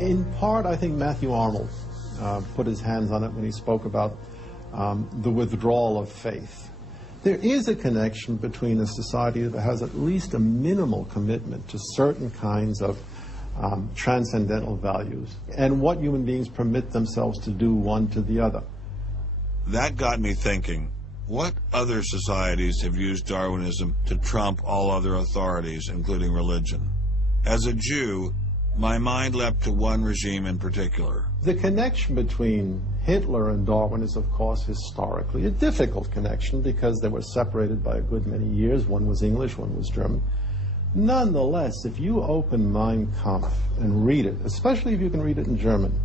In part, I think Matthew Arnold put his hands on it when he spoke about the withdrawal of faith. There is a connection between a society that has at least a minimal commitment to certain kinds of transcendental values and what human beings permit themselves to do one to the other. That got me thinking, what other societies have used Darwinism to trump all other authorities, including religion? As a Jew, my mind leapt to one regime in particular. The connection between Hitler and Darwin is, of course, historically a difficult connection because they were separated by a good many years. One was English, one was German. Nonetheless, if you open Mein Kampf and read it, especially if you can read it in German,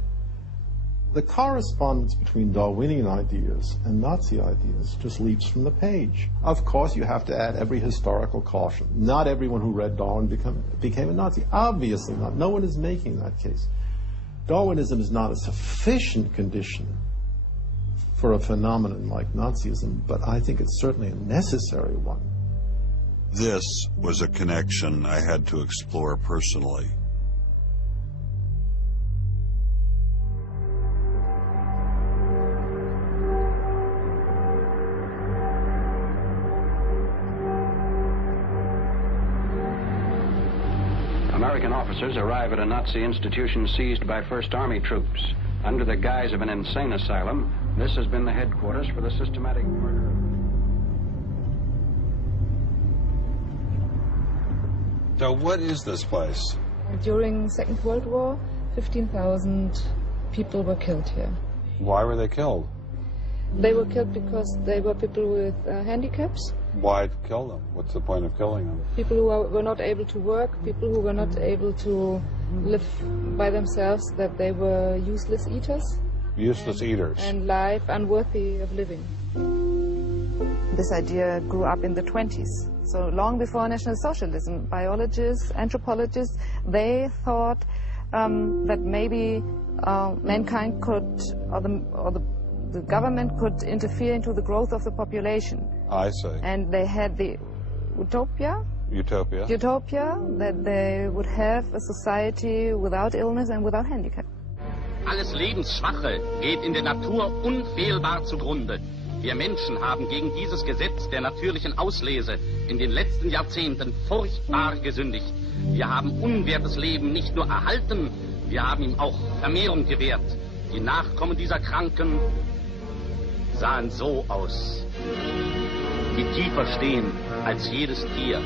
the correspondence between Darwinian ideas and Nazi ideas just leaps from the page. Of course, you have to add every historical caution. Not everyone who read Darwin became a Nazi. Obviously not. No one is making that case. Darwinism is not a sufficient condition for a phenomenon like Nazism, but I think it's certainly a necessary one. This was a connection I had to explore personally. American officers arrive at a Nazi institution seized by First Army troops. Under the guise of an insane asylum, this has been the headquarters for the systematic murder. So what is this place? During the Second World War, 15,000 people were killed here. Why were they killed? They were killed because they were people with handicaps. Why kill them? What's the point of killing them? People who were not able to work, people who were not able to live by themselves, that they were useless eaters. Useless eaters. And life unworthy of living. This idea grew up in the 20s. So long before National Socialism, biologists, anthropologists, they thought that maybe mankind could, or the government could interfere into the growth of the population. I see. And they had the utopia that they would have a society without illness and without handicap. Alles Lebensschwache geht in der Natur unfehlbar zugrunde. Wir Menschen haben gegen dieses Gesetz der natürlichen Auslese in den letzten Jahrzehnten furchtbar gesündigt. Wir haben unwertes Leben nicht nur erhalten, wir haben ihm auch Vermehrung gewährt. Die Nachkommen dieser Kranken sahen so aus, die tiefer stehen als jedes Tier.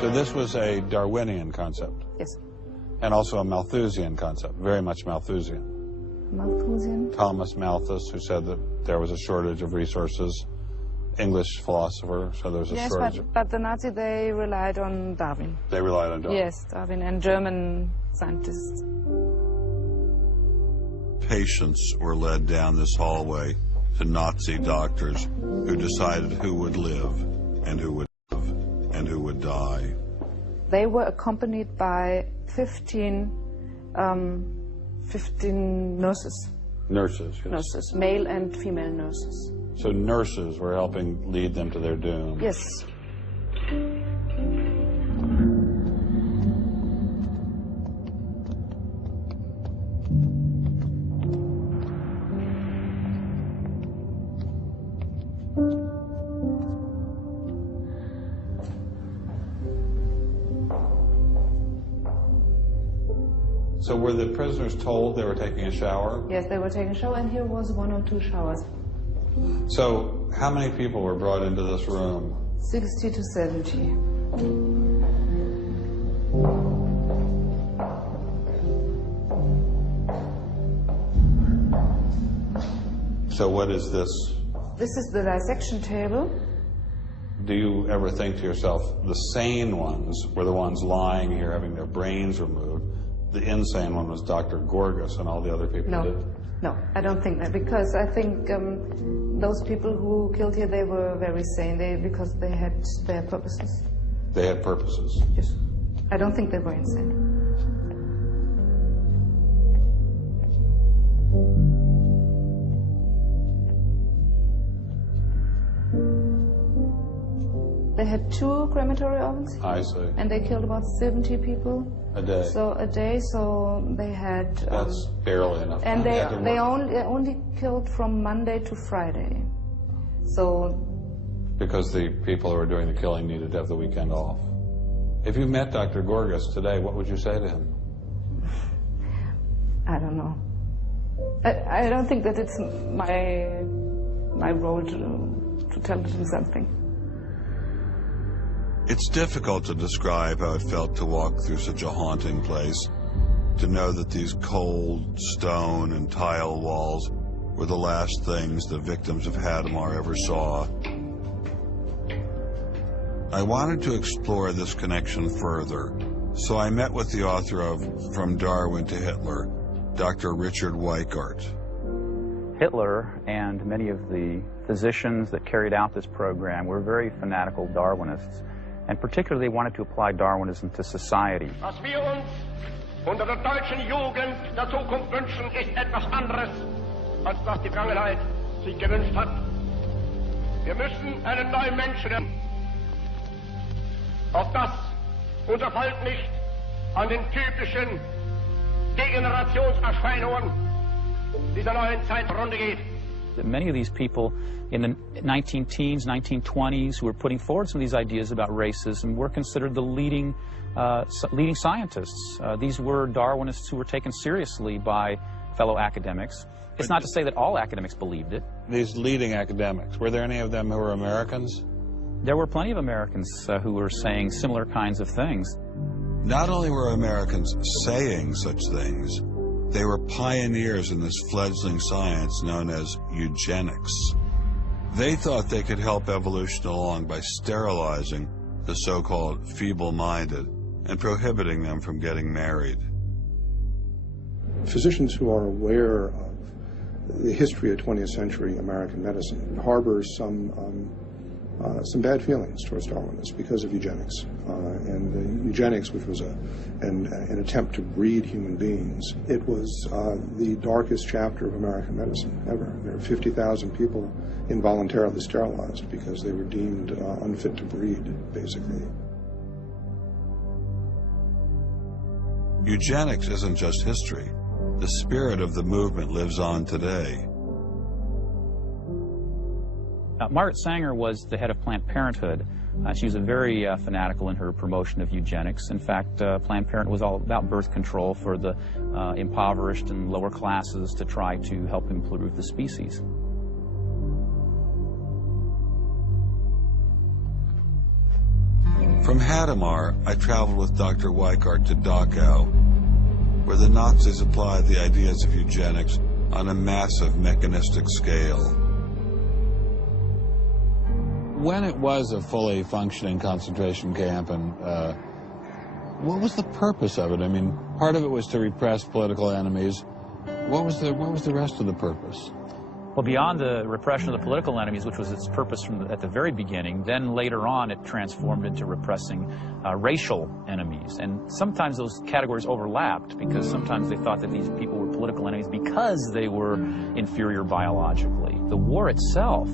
So this was a Darwinian concept? Yes. And also a Malthusian concept, very much Malthusian. Malthusian? Thomas Malthus, who said that there was a shortage of resources, English philosopher, so there was a shortage. Yes, but the Nazis, they relied on Darwin. They relied on Darwin? Yes, Darwin and German scientists. Patients were led down this hallway to Nazi doctors who decided who would live and who would live and who would die. They were accompanied by 15 nurses. Nurses, yes. Nurses, male and female nurses. So nurses were helping lead them to their doom. Yes. So were the prisoners told they were taking a shower? Yes, they were taking a shower, and here was 1 or 2 showers. So how many people were brought into this room? 60 to 70. So what is this? This is the dissection table. Do you ever think to yourself, the sane ones were the ones lying here having their brains removed? The insane one was Dr. Gorgas and all the other people No, did? no, I don't think that, because I think those people who killed here, they were very sane, because they had their purposes. They had purposes? Yes. I don't think they were insane. They had had 2 crematory ovens. I see. And they killed about 70 people. A day. So a day, so they had... That's barely enough. and they they only killed from Monday to Friday. So... Because the people who were doing the killing needed to have the weekend off. If you met Dr. Gorgas today, what would you say to him? I don't know. I don't think that it's my role to tell him something. It's difficult to describe how it felt to walk through such a haunting place, to know that these cold stone and tile walls were the last things the victims of Hadamar ever saw. I wanted to explore this connection further, so I met with the author of From Darwin to Hitler, Dr. Richard Weikart. Hitler and many of the physicians that carried out this program were very fanatical Darwinists, and particularly they wanted to apply Darwinism to society. Was wir uns unter der deutschen Jugend der Zukunft wünschen, ist etwas anderes, als was die Vergangenheit sich gewünscht hat. Wir müssen einen neuen Menschen, auf das unser Volk nicht an den typischen Degenerationserscheinungen dieser neuen Zeit runde geht. Many of these people in the 19-teens, 1920s who were putting forward some of these ideas about racism were considered the leading scientists. These were Darwinists who were taken seriously by fellow academics. It's not to say that all academics believed it. These leading academics, were there any of them who were Americans? There were plenty of Americans who were saying similar kinds of things. Not only were Americans saying such things, they were pioneers in this fledgling science known as eugenics. They thought they could help evolution along by sterilizing the so-called feeble-minded and prohibiting them from getting married. Physicians who are aware of the history of 20th century American medicine harbor some bad feelings towards Darwinists because of eugenics. And the eugenics, which was an attempt to breed human beings, it was the darkest chapter of American medicine ever. There were 50,000 people involuntarily sterilized because they were deemed unfit to breed, basically. Eugenics isn't just history. The spirit of the movement lives on today. Margaret Sanger was the head of Planned Parenthood. She was very fanatical in her promotion of eugenics. In fact, Planned Parenthood was all about birth control for the impoverished and lower classes to try to help improve the species. From Hadamar, I traveled with Dr. Weikart to Dachau, where the Nazis applied the ideas of eugenics on a massive mechanistic scale. When it was a fully functioning concentration camp, and what was the purpose of it? I mean, part of it was to repress political enemies. What was the rest of the purpose? Well, beyond the repression of the political enemies, which was its purpose at the very beginning, then later on it transformed into repressing racial enemies. And sometimes those categories overlapped because sometimes they thought that these people were political enemies because they were inferior biologically. The war itself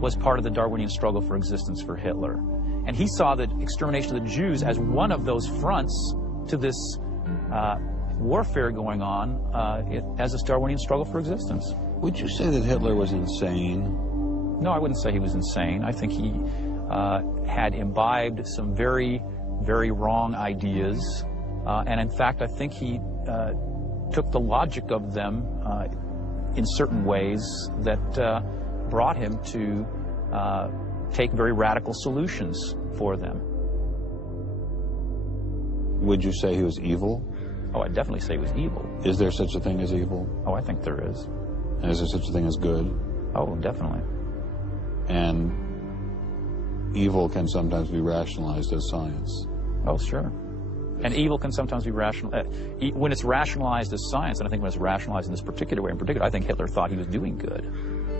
was part of the Darwinian struggle for existence for Hitler. And he saw the extermination of the Jews as one of those fronts to this warfare going on as this Darwinian struggle for existence. Would you say that Hitler was insane? No, I wouldn't say he was insane. I think he had imbibed some very, very wrong ideas. And in fact, I think he took the logic of them in certain ways that brought him to take very radical solutions for them. Would you say he was evil? Oh, I'd definitely say he was evil. Is there such a thing as evil? Oh, I think there is. And is there such a thing as good? Oh, definitely. And evil can sometimes be rationalized as science. Oh, sure. And evil can sometimes be rational. When it's rationalized as science, and I think when it's rationalized in this particular way, in particular, I think Hitler thought he was doing good.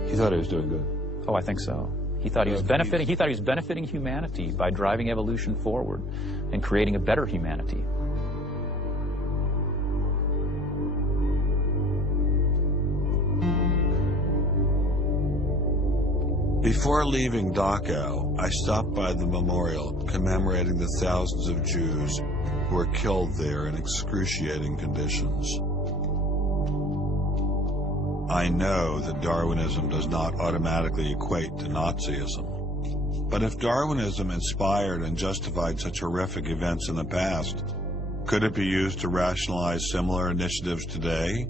He thought he was doing good. Oh, I think so. He thought he was benefiting. He thought he was benefiting humanity by driving evolution forward and creating a better humanity. Before leaving Dachau, I stopped by the memorial commemorating the thousands of Jews who were killed there in excruciating conditions. I know that Darwinism does not automatically equate to Nazism. But if Darwinism inspired and justified such horrific events in the past, could it be used to rationalize similar initiatives today?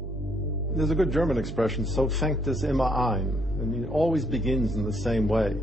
There's a good German expression, so fängt es immer ein. I mean, it always begins in the same way.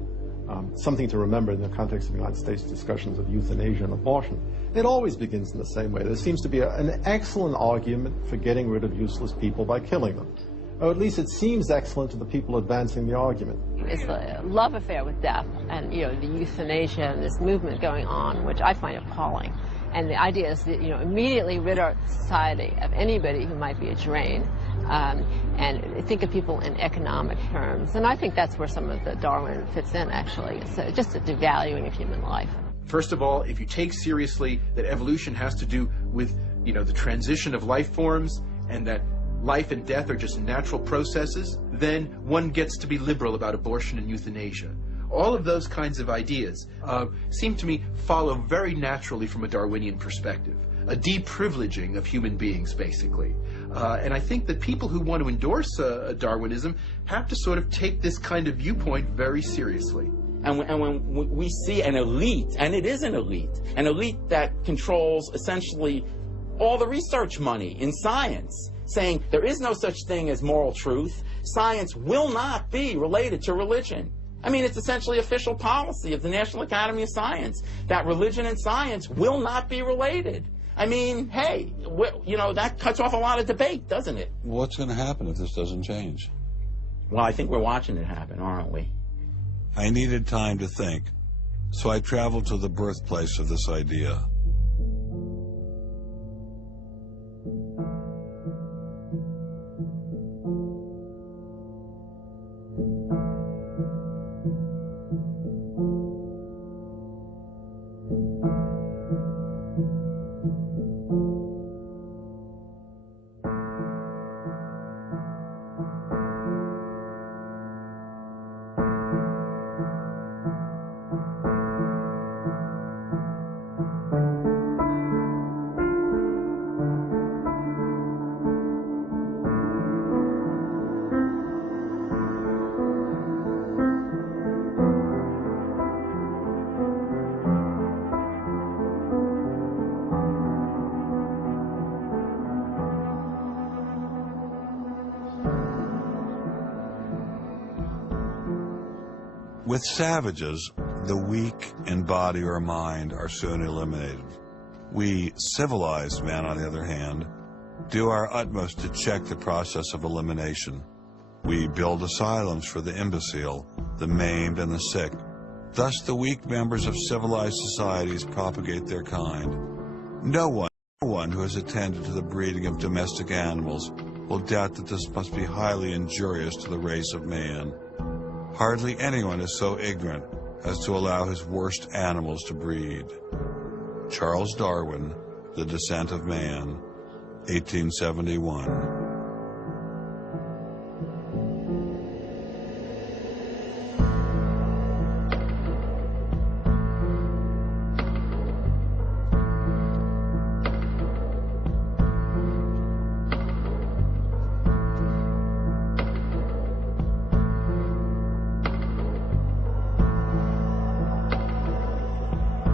Something to remember in the context of the United States discussions of euthanasia and abortion. It always begins in the same way. There seems to be an excellent argument for getting rid of useless people by killing them. Or at least it seems excellent to the people advancing the argument. It's a love affair with death and, you know, the euthanasia and this movement going on, which I find appalling. And the idea is that, you know, immediately rid our society of anybody who might be a drain. And think of people in economic terms. And I think that's where some of the Darwin fits in, actually. It's just a devaluing of human life. First of all, if you take seriously that evolution has to do with, you know, the transition of life forms and that life and death are just natural processes, then one gets to be liberal about abortion and euthanasia. All of those kinds of ideas seem to me follow very naturally from a Darwinian perspective, a deprivileging of human beings, basically. And I think that people who want to endorse Darwinism have to sort of take this kind of viewpoint very seriously. And when we see an elite, and it is an elite that controls essentially all the research money in science, saying there is no such thing as moral truth, science will not be related to religion. I mean, it's essentially official policy of the National Academy of Science that religion and science will not be related. I mean, hey, you know, that cuts off a lot of debate, doesn't it? What's going to happen if this doesn't change? Well, I think we're watching it happen, aren't we? I needed time to think, so I traveled to the birthplace of this idea. With savages, the weak in body or mind are soon eliminated. We civilized men, on the other hand, do our utmost to check the process of elimination. We build asylums for the imbecile, the maimed, and the sick. Thus, the weak members of civilized societies propagate their kind. No one who has attended to the breeding of domestic animals will doubt that this must be highly injurious to the race of man. Hardly anyone is so ignorant as to allow his worst animals to breed. Charles Darwin, The Descent of Man, 1871.